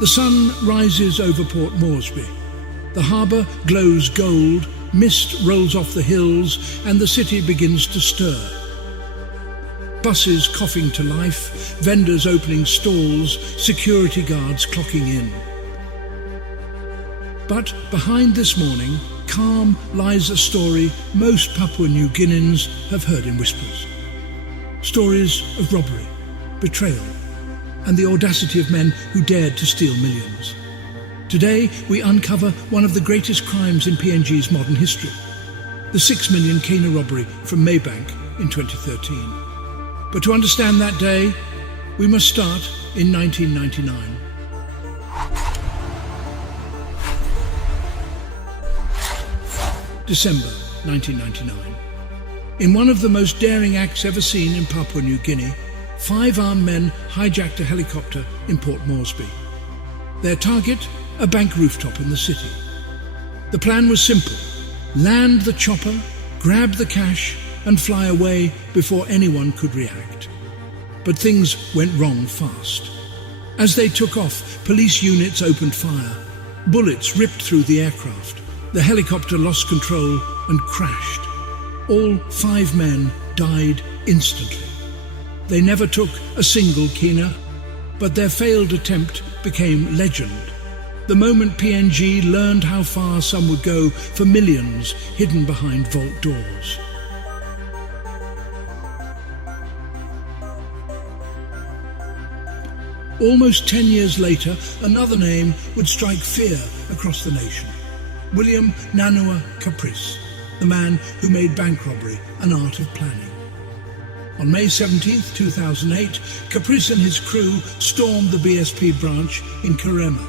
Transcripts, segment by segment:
The sun rises over Port Moresby. The harbour glows gold, mist rolls off the hills, and the city begins to stir. Buses coughing to life, vendors opening stalls, security guards clocking in. But behind this morning, calm lies a story most Papua New Guineans have heard in whispers. Stories of robbery, betrayal, and the audacity of men who dared to steal millions. Today, we uncover one of the greatest crimes in PNG's modern history, the 6 million kina robbery from Maybank in 2013. But to understand that day, we must start in 1999. December 1999. In one of the most daring acts ever seen in Papua New Guinea, 5 armed men hijacked a helicopter in Port Moresby. Their target, a bank rooftop in the city. The plan was simple: land the chopper, grab the cash, and fly away before anyone could react. But things went wrong fast. As they took off, police units opened fire. Bullets ripped through the aircraft. The helicopter lost control and crashed. All 5 men died instantly. They never took a single kina, but their failed attempt became legend. The moment PNG learned how far some would go for millions hidden behind vault doors. Almost 10 years later, another name would strike fear across the nation. William Kapris, the man who made bank robbery an art of planning. On May 17, 2008, Kapris and his crew stormed the BSP branch in Karema.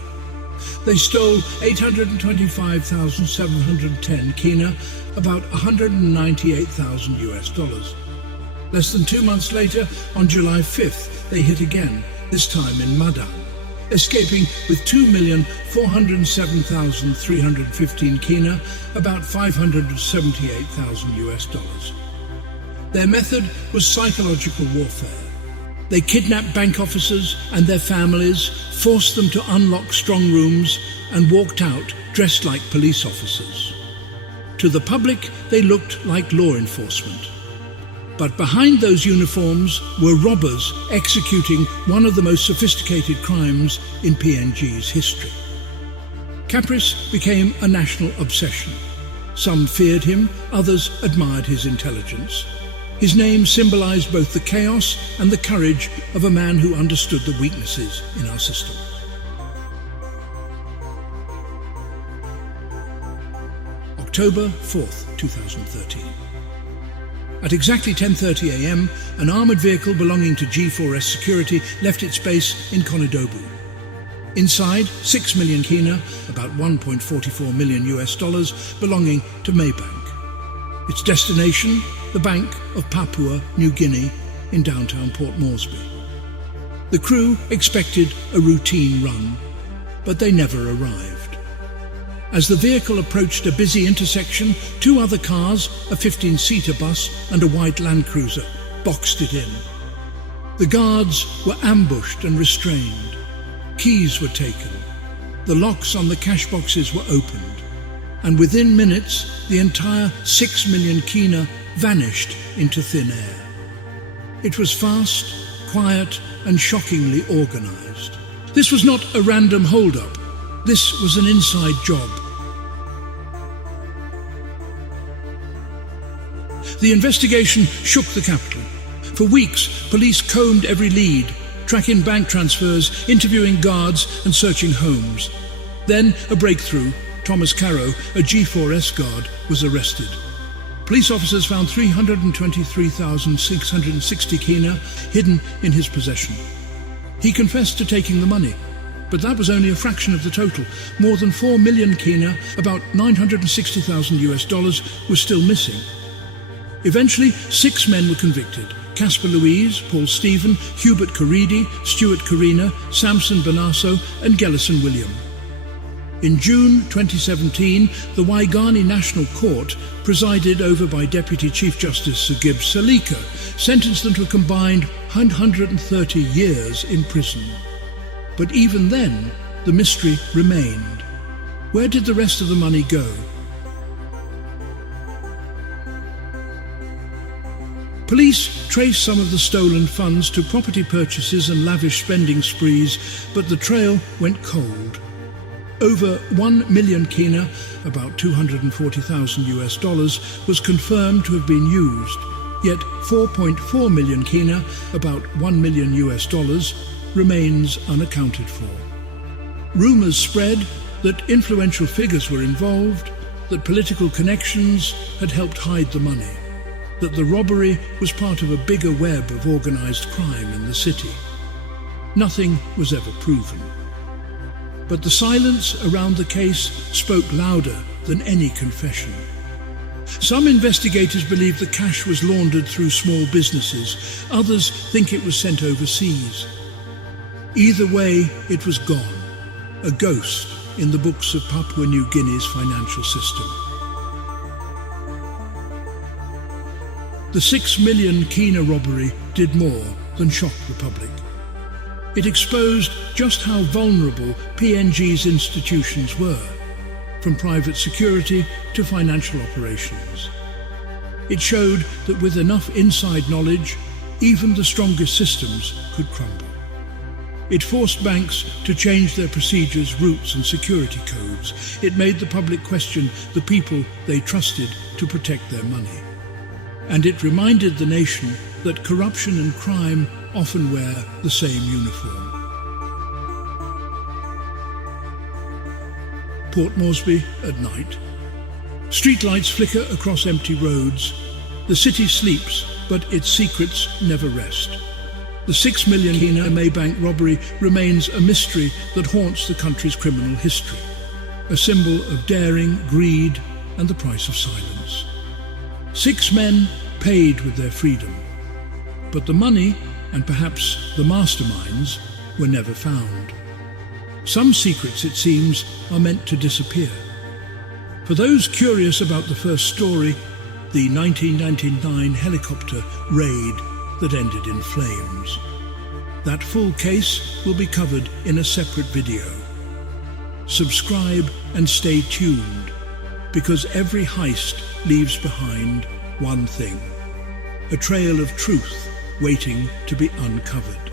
They stole 825,710 kina, about $198,000. Less than 2 months later, on July 5th, they hit again, this time in Madang, escaping with 2,407,315 kina, about $578,000. Their method was psychological warfare. They kidnapped bank officers and their families, forced them to unlock strong rooms, and walked out dressed like police officers. To the public, they looked like law enforcement. But behind those uniforms were robbers executing one of the most sophisticated crimes in PNG's history. Kapris became a national obsession. Some feared him, others admired his intelligence. His name symbolized both the chaos and the courage of a man who understood the weaknesses in our system. October 4th, 2013. At exactly 10:30 a.m., an armoured vehicle belonging to G4S Security left its base in Konidobu. Inside, 6 million kina, about $1.44 million, belonging to Maybank. Its destination, the Bank of Papua New Guinea in downtown Port Moresby. The crew expected a routine run, but they never arrived. As the vehicle approached a busy intersection, 2 other cars, a 15-seater bus and a white Land Cruiser, boxed it in. The guards were ambushed and restrained. Keys were taken. The locks on the cash boxes were opened. And within minutes, the entire 6 million kina vanished into thin air. It was fast, quiet, and shockingly organized. This was not a random hold-up. This was an inside job. The investigation shook the capital. For weeks, police combed every lead, tracking bank transfers, interviewing guards, and searching homes. Then, a breakthrough. Thomas Caro, a G4S guard, was arrested. Police officers found 323,660 kina hidden in his possession. He confessed to taking the money, but that was only a fraction of the total. More than 4 million kina, about $960,000, was still missing. Eventually, 6 men were convicted: Casper Louise, Paul Stephen, Hubert Karidi, Stuart Karina, Samson Banaso, and Gellison William. In June 2017, the Waigani National Court, presided over by Deputy Chief Justice Sagib Salika, sentenced them to a combined 130 years in prison. But even then, the mystery remained. Where did the rest of the money go? Police traced some of the stolen funds to property purchases and lavish spending sprees, but the trail went cold. Over 1 million kina, about $240,000, was confirmed to have been used, yet 4.4 million kina, about $1 million, remains unaccounted for. Rumours spread that influential figures were involved, that political connections had helped hide the money, that the robbery was part of a bigger web of organised crime in the city. Nothing was ever proven. But the silence around the case spoke louder than any confession. Some investigators believe the cash was laundered through small businesses. Others think it was sent overseas. Either way, it was gone, a ghost in the books of Papua New Guinea's financial system. The 6 million kina robbery did more than shock the public. It exposed just how vulnerable PNG's institutions were, from private security to financial operations. It showed that with enough inside knowledge, even the strongest systems could crumble. It forced banks to change their procedures, routes and security codes. It made the public question the people they trusted to protect their money. And it reminded the nation that corruption and crime often wear the same uniform. Port Moresby at night. Streetlights flicker across empty roads. The city sleeps, but its secrets never rest. The 6 million kina Maybank robbery remains a mystery that haunts the country's criminal history, a symbol of daring, greed, and the price of silence. 6 men paid with their freedom, but the money, and perhaps the masterminds, were never found. Some secrets, it seems, are meant to disappear. For those curious about the first story, the 1999 helicopter raid that ended in flames. That full case will be covered in a separate video. Subscribe and stay tuned, because every heist leaves behind one thing: a trail of truth waiting to be uncovered.